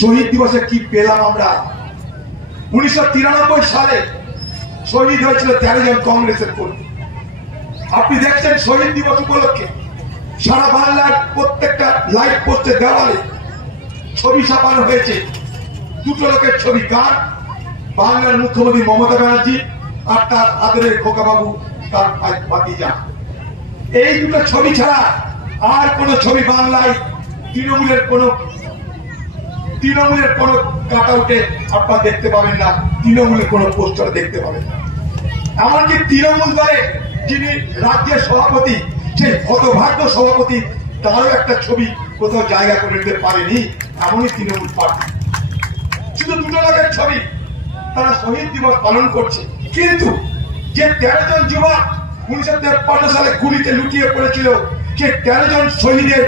শহীদ দিবসে কি পেলাম আমরা? 1993 সালে শহীদ হয়েছিল 13 জন কংগ্রেসের কর্মী। আপনি দেখছেন শহীদ দিবস উপলক্ষে সারা বাংলার প্রত্যেকটা লাইট পোস্টে দেওয়ালে ছবি ছাপানো হয়েছে। দুটো লোকের ছবি, কার? বাংলার মুখ্যমন্ত্রী মমতা ব্যানার্জি আর তার আদরের খোকাবাবু, তার ভাতিজা। এই দুটো ছবি ছাড়া আর কোন ছবি বাংলায় তৃণমূলের কোন কাট আউটে আপনারা দেখতে পাবেন না, তৃণমূলের কোন পোস্টার দেখতে পাবেন না। এমনকি তৃণমূল দলে যিনি রাজ্যের সভাপতি, সেই হতভাগ্য সভাপতি, তারও একটা ছবি কোথাও জায়গা করে নিতে পারেনি, এমনই তৃণমূল পার্টি। শুধু দুটো লোকের ছবি, তারা শহীদ দিবস পালন করছে। কিন্তু যে 13 জন যুবক 1953 সালে গুলিতে লুটিয়ে পড়েছিল, সে 13 জন শহীদের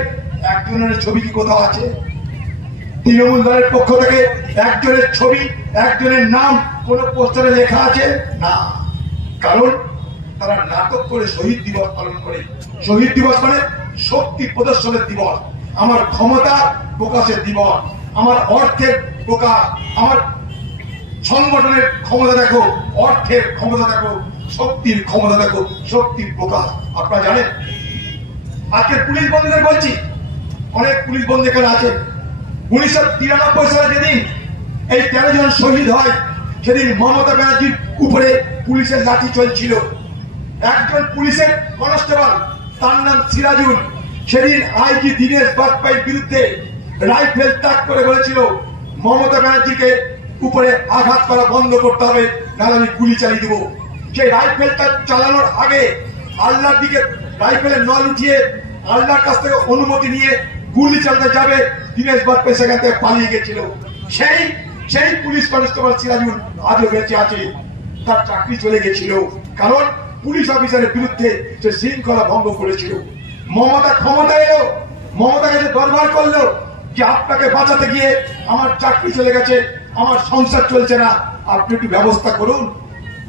একজনের ছবি কি কোথাও আছে? তৃণমূল দলের পক্ষ থেকে একজনের ছবি, একজনের নাম কোন পোস্টারে লেখা আছে না। কারণ তারা নাটক করে শহীদ দিবস পালন করে। শহীদ দিবস মানে শক্তি প্রদর্শনের দিবস, আমার ক্ষমতা প্রকাশের দিবস, আমার অর্থের প্রকাশ, আমার সংগঠনের ক্ষমতা দেখো, অর্থের ক্ষমতা দেখো, শক্তির ক্ষমতা দেখো, শক্তির প্রকাশ। আপনারা জানেন, আজকে পুলিশ বন্ধুদের বলছি, অনেক পুলিশ বন্ধু এখানে আছে। 1993 সালে যেদিন এই 13 জন শহীদ হয়, সেদিন মমতা ব্যানার্জির উপরে পুলিশের লাঠি চলছিল। একজন পুলিশের কনস্টেবল, তার নাম সিরাজুল, সেদিন আইজি দীনেশ বাজপেয়ীর বিরুদ্ধে রাইফেল তাক করে বলেছিল মমতা ব্যানার্জিকে উপরে আঘাত করা বন্ধ করতে হবে, নাহলে আমি গুলি চালিয়ে দেবো। সেই রাইফেলটা চালানোর আগে আল্লাহর দিকে রাইফেলের নল উঠিয়ে আল্লাহর কাছ থেকে অনুমতি নিয়ে গুলি চালাতে যাবে, দীনেশ বাজপেয়ী সেখান থেকে পালিয়ে গেছিল। সেই পুলিশ কনস্টেবল সিরাজুল আজও বেঁচে আছে, তার চাকরি চলে গেছিল, কারণ পুলিশ অফিসারের বিরুদ্ধে সে শৃঙ্খলা ভঙ্গ করেছিল। মমতা ক্ষমতা এলো, মমতা কাছে দরবার করলো যে আপনাকে বাঁচাতে গিয়ে আমার চাকরি চলে গেছে, আমার সংসার চলছে না, আপনি একটু ব্যবস্থা করুন।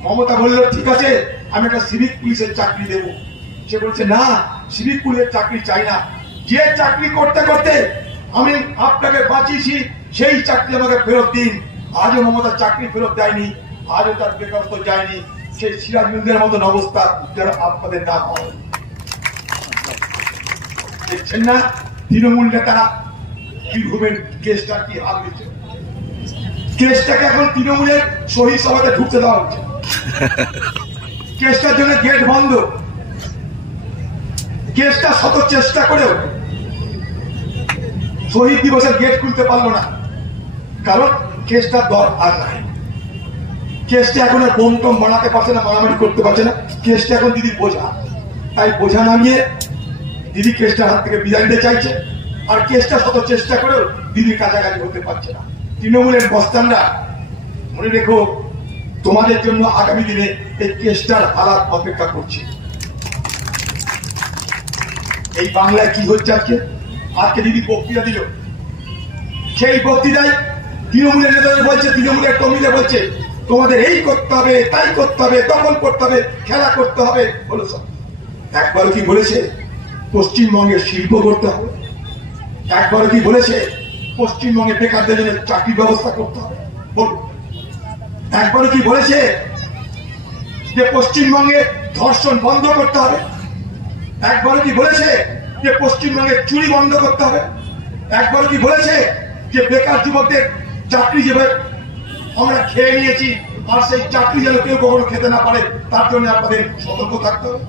মমতা বললো ঠিক আছে, আমি একটা সিভিক পুলিশের চাকরি দেব। সে বলছে না, সিভিক পুলিশের চাকরি চাই না, যে চাকরি করতে করতে আমি আপনাকে বাঁচিয়েছি সেই চাকরি আমাকে ফেরত দিন। আজও মমতা চাকরি ফেরত দেয়নি, আজও তার বেকারত্ব যায়নি। সেই সিরাজুলদের মতন অবস্থা যেন আপনাদের না হয়। দেখছেন না তৃণমূল নেতারা বীরভূমের কেসটা কি হাল হয়েছে? কেসটাকে এখন তৃণমূলের শহীদ সভাতে ঢুকতে দেওয়া হচ্ছে। কেসটার জন্য গেট বন্ধ। কেসটা শত চেষ্টা করেও শহীদ দিবসের গেট খুলতে পারলো না, কারণ কেসটার দর আর নাই। কেসটা এখন আর বোম টম বানাতে পারছে না, মারামারি করতে পারছে না। কেসটা এখন দিদি বোঝা, তাই বোঝা নামিয়ে দিদি কেসটার হাত থেকে বিদায় নিতে চাইছে। আর কেসটা শত চেষ্টা করেও দিদির কাছাকাছি হতে পারছে না। তৃণমূলের বস্তানরা মনে রেখো, তোমাদের জন্য আগামী দিনে এই কেসটার হালাত অপেক্ষা করছে। এই বাংলায় কি হচ্ছে আজকে দিদি বক্তৃতা দিল, সেই বক্তৃতায় তৃণমূলের নেতাদের বলছে, তৃণমূলের কর্মীরা বলছে তোমাদের এই করতে হবে, তাই করতে হবে, দখল করতে হবে, খেলা করতে হবে। বলো সব একবার কি বলেছে পশ্চিমবঙ্গে শিল্প করতে হবে? একবার কি বলেছে পশ্চিমবঙ্গে বেকারদের জন্য চাকরির ব্যবস্থা করতে হবে? বলুন, একবার কি বলেছে যে পশ্চিমবঙ্গে ধর্ষণ বন্ধ করতে হবে? একবার কি বলেছে যে পশ্চিমবঙ্গে চুরি বন্ধ করতে হবে? একবার কি বলেছে যে বেকার যুবকদের চাকরি যেভাবে আমরা খেয়ে নিয়েছি, আর সেই চাকরি যেন কেউ কখনো খেতে না পারে, তার জন্য আপনাদের সতর্ক থাকতে হবে?